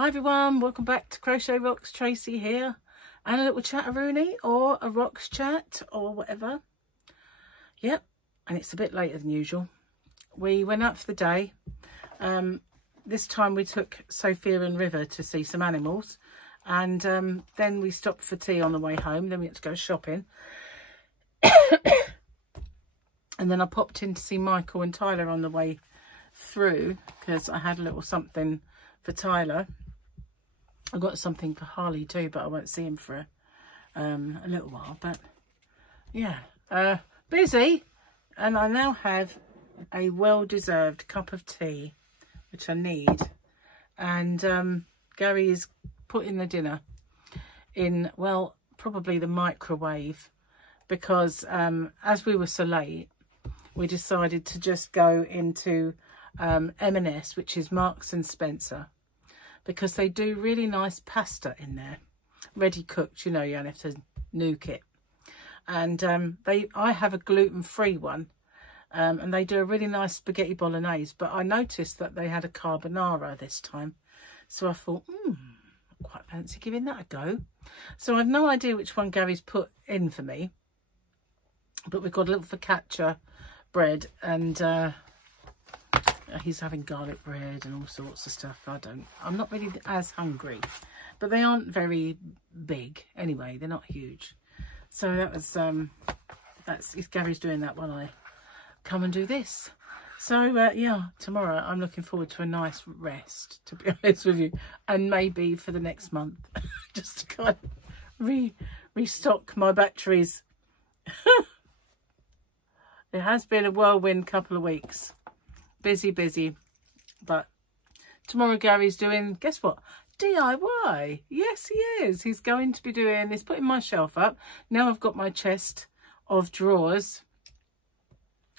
Hi everyone, welcome back to Crochet Rocks. Tracy here, and a little Chateroony or a Rocks chat or whatever. Yep, and it's a bit later than usual. We went out for the day. This time we took Sophia and River to see some animals, and then we stopped for tea on the way home. Then we had to go shopping. And then I popped in to see Michael and Tyler on the way through because I had a little something for Tyler. I got something for Harley too, but I won't see him for a little while. But yeah, busy, and I now have a well-deserved cup of tea, which I need. And Gary is putting the dinner in, well, probably the microwave, because as we were so late, we decided to just go into M&S, which is Marks and Spencer, because they do really nice pasta in there, ready cooked. You know, you don't have to nuke it. And I have a gluten-free one, and they do a really nice spaghetti bolognese. But I noticed that they had a carbonara this time, so I thought, I quite fancy giving that a go. So I've no idea which one Gary's put in for me, but we've got a little focaccia bread, and he's having garlic bread and all sorts of stuff. I'm not really as hungry, but they aren't very big anyway. They're not huge. So that was Gary's doing that while I come and do this. So yeah, tomorrow I'm looking forward to a nice rest, to be honest with you, and maybe for the next month just to kind of restock my batteries. It has been a whirlwind couple of weeks. Busy, but tomorrow Gary's doing, guess what, DIY. Yes, he is. He's going to be doing, he's putting my shelf up. Now I've got my chest of drawers,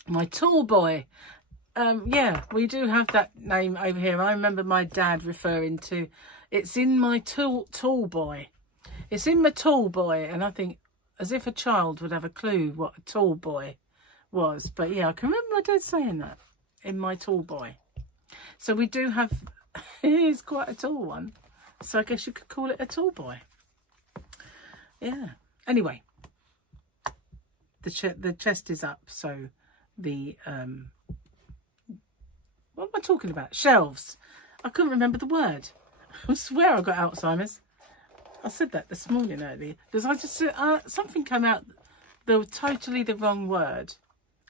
my tool boy. Yeah, we do have that name over here. I remember my dad referring to, it's in my tool boy. It's in my tool boy, and I think as if a child would have a clue what a tool boy was. But yeah, I can remember my dad saying that. In my tool boy. So we do have, it is quite a tall one, so I guess you could call it a tool boy. Yeah, anyway, the chest is up, so the what am I talking about, shelves, I couldn't remember the word. I swear I got Alzheimer's. I said that this morning earlier because I just said something came out totally the wrong word,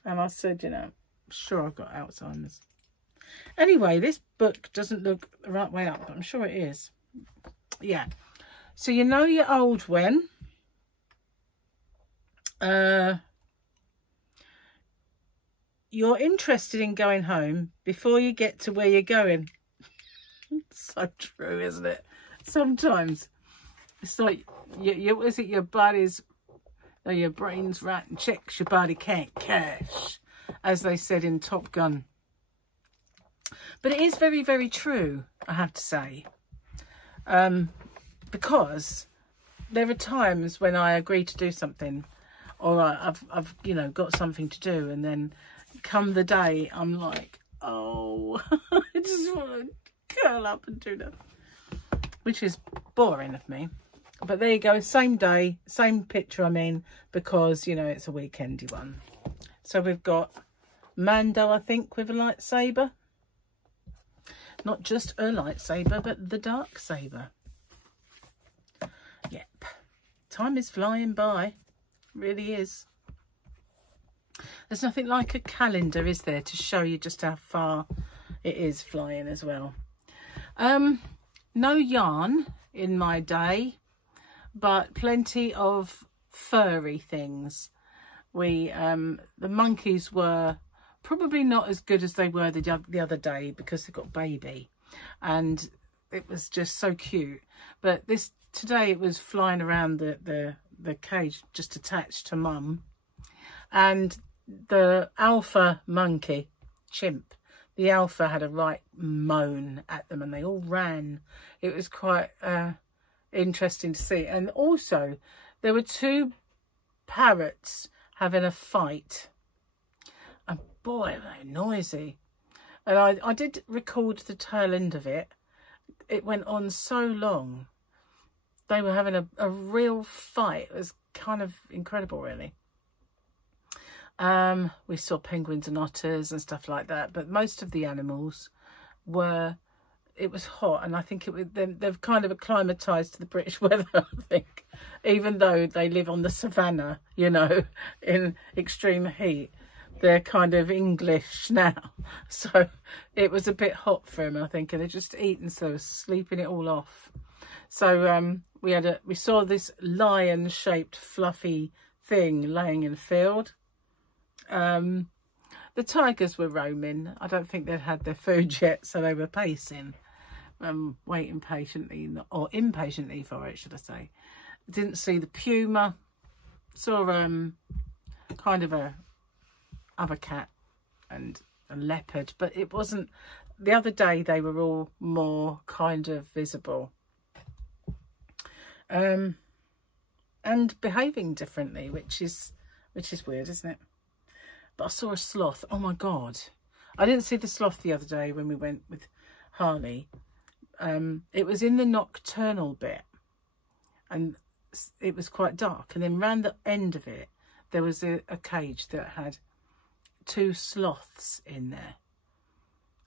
and I said, you know, sure I've got Alzheimer's. Anyway, this book doesn't look the right way up, but I'm sure it is. Yeah, so you know you're old when you're interested in going home before you get to where you're going. So true, isn't it? Sometimes it's like what is it, your body's, or your brain's writing checks your body can't cash, as they said in Top Gun. But it is very, very true, I have to say. Because there are times when I agree to do something, or I've you know, got something to do, and then come the day, I'm like, oh, I just want to curl up and do that. Which is boring of me. But there you go, same day, same picture, I mean, because, you know, it's a weekendy one. So we've got Mando, I think, with a lightsaber. Not just a lightsaber, but the dark saber. Yep. Time is flying by. Really is. There's nothing like a calendar, is there, to show you just how far it is flying as well. No yarn in my day, but plenty of furry things. The monkeys were probably not as good as they were the other day because they got baby, and it was just so cute. But today it was flying around the cage just attached to mum, and the alpha monkey, chimp, the alpha had a right moan at them, and they all ran. It was quite interesting to see. And also there were two parrots having a fight, and boy, were they noisy. And I did record the tail end of it, it went on so long. They were having a real fight. It was kind of incredible, really. We saw penguins and otters and stuff like that, but most of the animals were, it was hot, and I think they've kind of acclimatized to the British weather, I think, even though they live on the savannah, you know, in extreme heat. They're kind of English now, so it was a bit hot for them, I think, and they're just eating, so sleeping it all off. So we saw this lion-shaped fluffy thing laying in the field. The tigers were roaming. I don't think they'd had their food yet, so they were pacing, waiting patiently, or impatiently for it, should I say. Didn't see the puma. Saw kind of a other cat and a leopard, but it wasn't. The other day they were all more kind of visible, and behaving differently, which is weird, isn't it? But I saw a sloth. Oh my god, I didn't see the sloth the other day when we went with Harley. It was in the nocturnal bit, and it was quite dark, and then round the end of it there was a cage that had 2 sloths in there,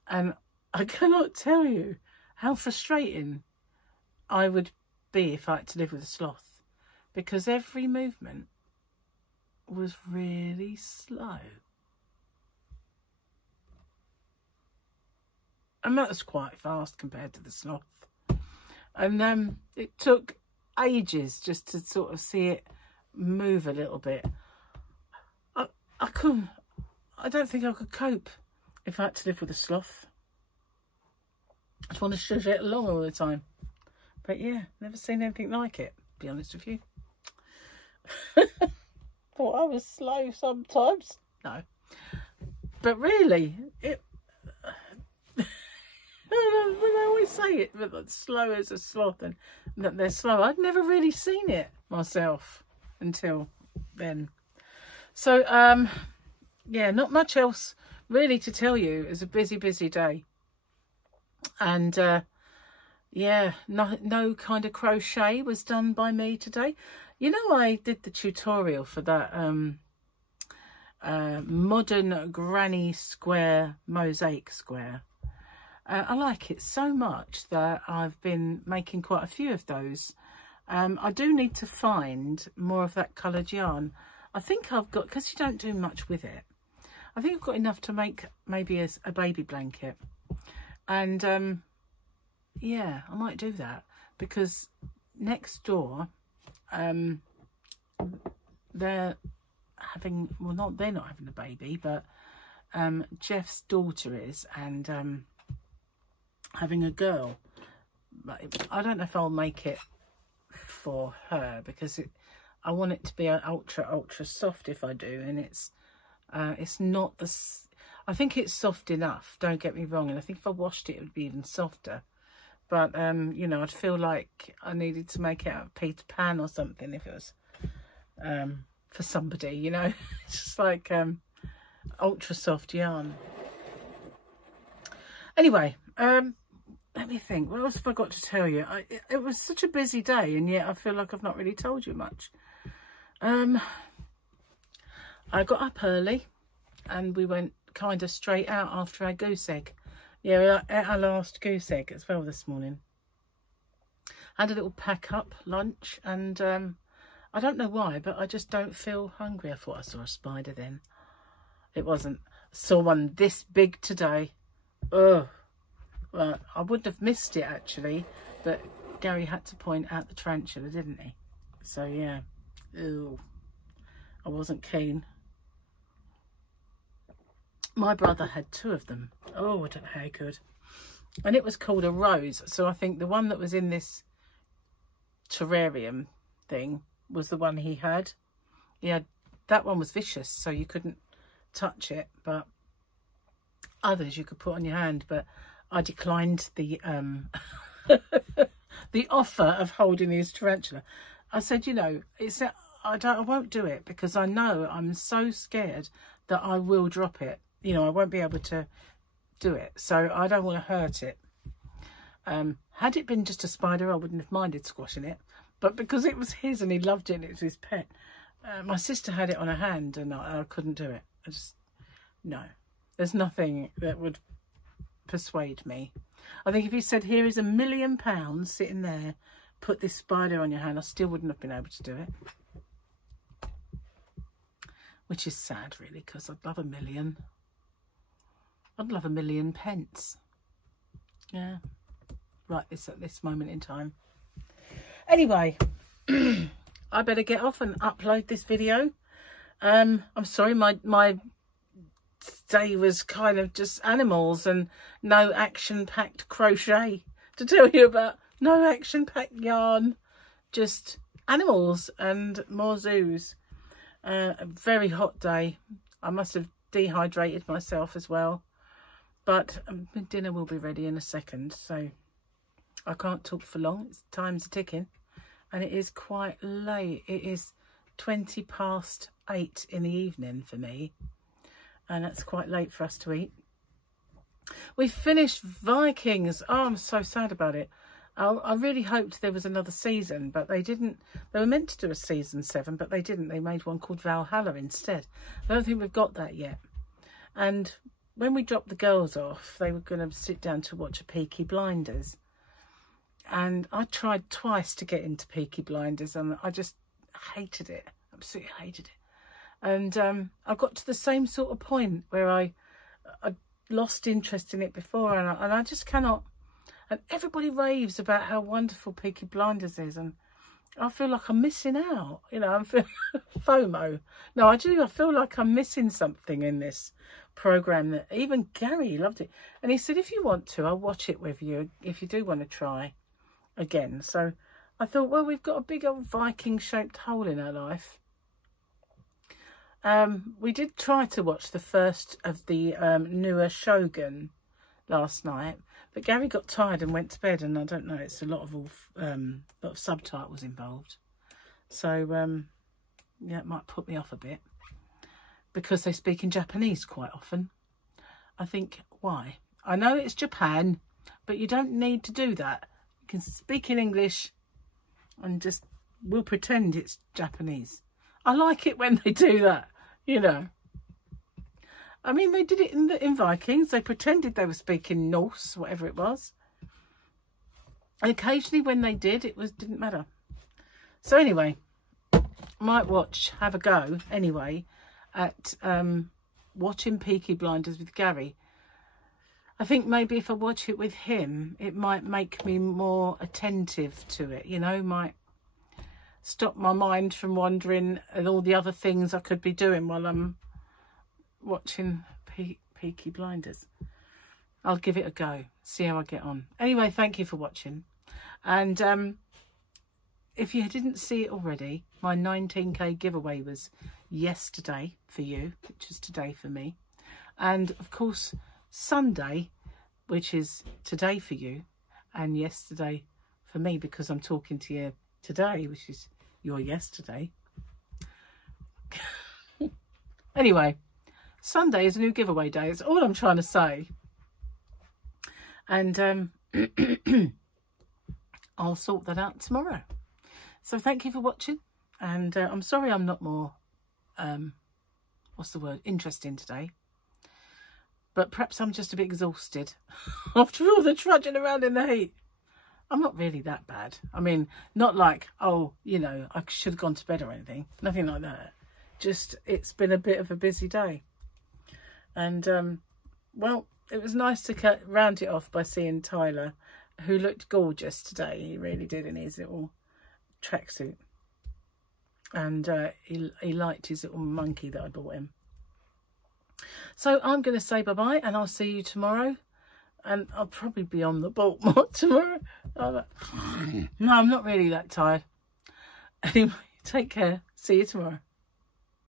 and I cannot tell you how frustrating I would be if I had to live with a sloth, because every movement was really slow, and that was quite fast compared to the sloth. And it took ages just to sort of see it move a little bit. I don't think I could cope if I had to live with a sloth. I just want to shush it along all the time. But yeah, never seen anything like it, to be honest with you. Thought I was slow sometimes. No. But really, it... I always say it, but slow as a sloth, and that they're slow. I'd never really seen it myself until then. So, yeah, not much else really to tell you. It was a busy day. And, yeah, no kind of crochet was done by me today. You know, I did the tutorial for that modern granny square mosaic square. I like it so much that I've been making quite a few of those. I do need to find more of that coloured yarn. I think I've got, because you don't do much with it, I think I've got enough to make maybe a baby blanket. And yeah, I might do that, because next door they're having, well, they're not having a baby, but Jeff's daughter is, and having a girl. I don't know if I'll make it for her, because I want it to be an ultra soft if I do, and it's not the, I think it's soft enough, don't get me wrong, and I think if I washed it would be even softer, but you know, I'd feel like I needed to make it out of Peter Pan or something if it was for somebody, you know. It's just like ultra soft yarn. Anyway, let me think, what else have I got to tell you? It was such a busy day, and yet I feel like I've not really told you much. I got up early and we went kind of straight out after our goose egg. Yeah, we ate our last goose egg as well this morning. Had a little pack up lunch, and I don't know why, but I just don't feel hungry. I thought I saw a spider then. It wasn't. I saw one this big today. Ugh. Well, I wouldn't have missed it actually, but Gary had to point out the tarantula, didn't he? So yeah, ew, I wasn't keen. My brother had 2 of them. Oh, I don't know how he could. And it was called a rose. So I think the one that was in this terrarium thing was the one he had. Yeah, that one was vicious, so you couldn't touch it, but others you could put on your hand. But I declined the the offer of holding his tarantula. I said, you know, I won't do it, because I know I'm so scared that I will drop it. You know, I won't be able to do it, so I don't want to hurt it. Had it been just a spider, I wouldn't have minded squashing it. But because it was his and he loved it and it was his pet, my sister had it on her hand and I couldn't do it. No. There's nothing that would persuade me. I think if you said, here is £1 million sitting there, put this spider on your hand, I still wouldn't have been able to do it. Which is sad, really, because I'd love 1 million. I'd love 1 million pence. Yeah. Right, at this moment in time. Anyway, I better get off and upload this video. I'm sorry, my day was kind of just animals and no action-packed crochet to tell you about. No action-packed yarn, just animals and more zoos. A very hot day. I must have dehydrated myself as well. But dinner will be ready in a second, so I can't talk for long. Time's ticking, and it is quite late. It is 20 past 8 in the evening for me, and that's quite late for us to eat. We finished Vikings. Oh, I'm so sad about it. I really hoped there was another season, but they didn't. They were meant to do a season 7, but they didn't. They made one called Valhalla instead. I don't think we've got that yet. And when we dropped the girls off, they were going to sit down to watch a Peaky Blinders. And I tried twice to get into Peaky Blinders and I just hated it. Absolutely hated it. And I got to the same sort of point where I lost interest in it before, and I just cannot. And everybody raves about how wonderful Peaky Blinders is, and I feel like I'm missing out. You know, I'm FOMO. No, I do. I feel like I'm missing something in this program. That even Gary loved it, and he said, if you want to, I'll watch it with you if you do want to try again. So I thought, well, we've got a big old Viking shaped hole in our life. We did try to watch the first of the newer Shogun last night, but Gary got tired and went to bed, and I don't know, it's a lot of subtitles involved, so yeah, it might put me off a bit because they speak in Japanese quite often. I think, why? I know it's Japan, but you don't need to do that. You can speak in English and just we'll pretend it's Japanese. I like it when they do that, you know. I mean, they did it in Vikings. They pretended they were speaking Norse, whatever it was. And occasionally when they did, didn't matter. So anyway, might have a go anyway at watching Peaky Blinders with Gary. I think maybe if I watch it with him, it might make me more attentive to it, you know, might stop my mind from wandering and all the other things I could be doing while I'm watching Peaky Blinders. I'll give it a go, see how I get on. Anyway, thank you for watching. And if you didn't see it already, my 19k giveaway was yesterday for you, which is today for me. And of course, Sunday, which is today for you, and yesterday for me, because I'm talking to you today, which is your yesterday. Anyway, Sunday is a new giveaway day. It's all I'm trying to say. And I'll sort that out tomorrow. So thank you for watching. And I'm sorry I'm not more, what's the word, interesting today. But perhaps I'm just a bit exhausted after all the trudging around in the heat. I'm not really that bad. I mean, not like, oh, you know, I should have gone to bed or anything. Nothing like that. Just, it's been a bit of a busy day. And, well, it was nice to round it off by seeing Tyler, who looked gorgeous today. He really did, in his little tracksuit. And he liked his little monkey that I bought him. So I'm going to say bye-bye, and I'll see you tomorrow. And I'll probably be on the boat more tomorrow. No, I'm not really that tired. Anyway, take care. See you tomorrow.